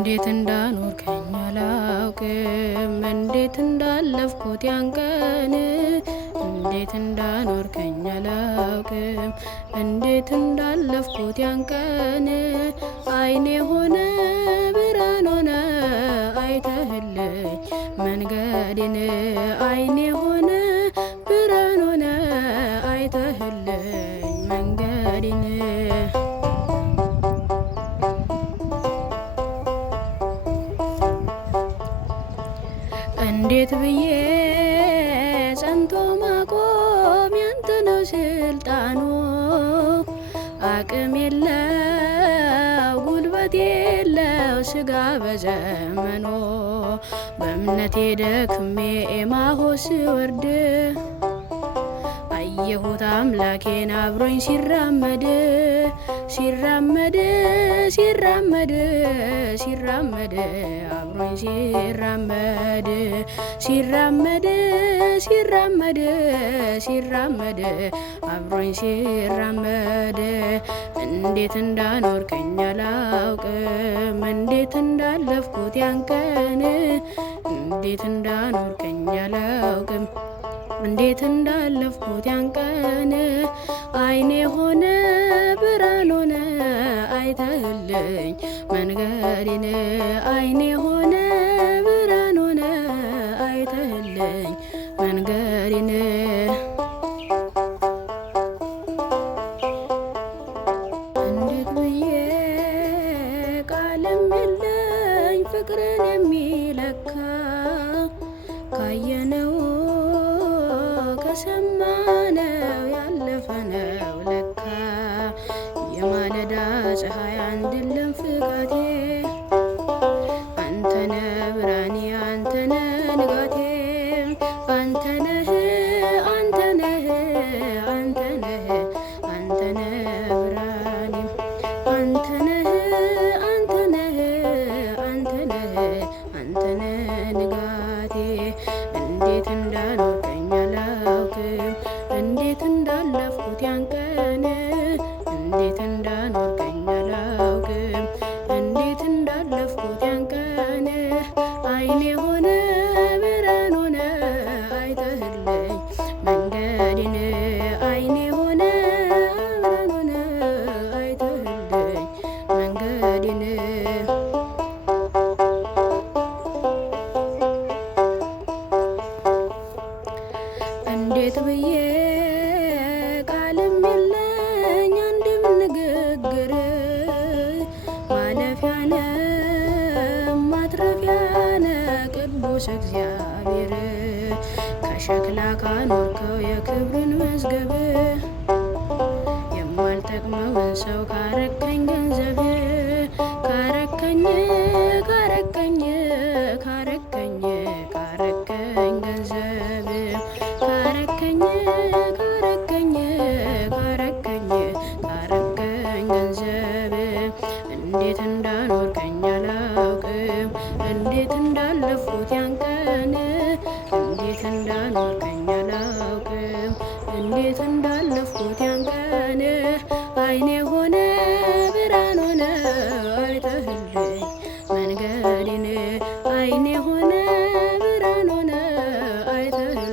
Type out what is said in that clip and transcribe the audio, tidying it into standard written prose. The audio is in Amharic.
እንዴት እንዳኖርከኝ አላውቅም እንዴት እንዳለፍኩት ያን ቀን እንዴት እንዳኖርከኝ አላውቅም እንዴት እንዳለፍኩት ያን ቀን አይኔ ሆነ ብርሃን ሆነ አይተህልኝ መንገዴን አይኔ ሆነ ብርሃን ሆነ አይተህልኝ መንገዴን እንዴት ብዬ ጸንቶ ማቆም ያንተ ነው ስልጣኑ አቅም የለው ጉልበት የለው ስጋ በዘመኑ በእምነቴ ደክሜ ኤማሆስ ወርድ አየሁት አምላኬን አብሮኝ ሲራመድ ሲራመድ ሲራመድ ሲራመድ አብሮኝ ሲራመድ ሲራመድ ሲራመድ ሲራመድ አብሮኝ ሲራመድ እንዴት እንዳኖርከኝ አላውቅም እንዴት እንዳለፍኩት ያን ቀን እንዴት እንዳኖርከኝ አላውቅም እንዴት እንዳለፍኩት ያን ቀን አይኔ ሆነ ብርሃን ሆነ አይተህልኝ መንገዴን አይኔ ሆነ ብርሃን ሆነ አይተህልኝ መንገዴን እንዴት ብዬ ቃልም የለኝ ፍቅርን የሚለካ ካየነው ከሰማነው ያለፈ ነው ለካ የማለዳ ፀሐይ አንድለም ፍቃቴ አንተነ ብርሃኔ አንተነ ንጋቴ አንተነህ አንተነህ አንተነህ አንተነህ ብርሃኔ አንተነህ አንተነህ አንተነህ አንተነህ ንጋቴ እንዴት እንዳኖርከኝ አላውቅም እንዴት እንዳለፍኩት ያን ቀን እንዴት እንዳኖርከኝ አላውቅም እንዴት እንዳለፍኩት ያን ቀን አይኔ ሆነ ብርሃን ሆነ አይተህልኝ መንገዴን አይኔ ሆነ ብርሃን ሆነ አይተህልኝ መንገዴን እንዴት ብዬ ቃልም የለኝ አንድም ንግግር ማለፊያነ ማትረፊያነ ቅዱስ እግዚአብሔር ከሸክላ ካኖርከው የክብርን መዝገብ የማልጠቅመውን ሰው ካረከኝ ገንዘብ ካረከኝ ካረከኝ ካረከኝ ካረከኝ ገንዘብ ካረከኝ ካረከኝ ካረከኝ ካረከኝ ገንዘብ እንዴት እንዳኖርከኝ አላውቅም እንዴት እንዳለፍኩት ያን ቀን እንዴት እንዳኖርከኝ አላውቅም እንዴት እንዳለፍኩት ያን ቀን አይኔ ሆነ ብርሃን ሆነ አይተህልኝ መንገዴን አይኔ ሆነ ብርሃን ሆነ አይተህልኝ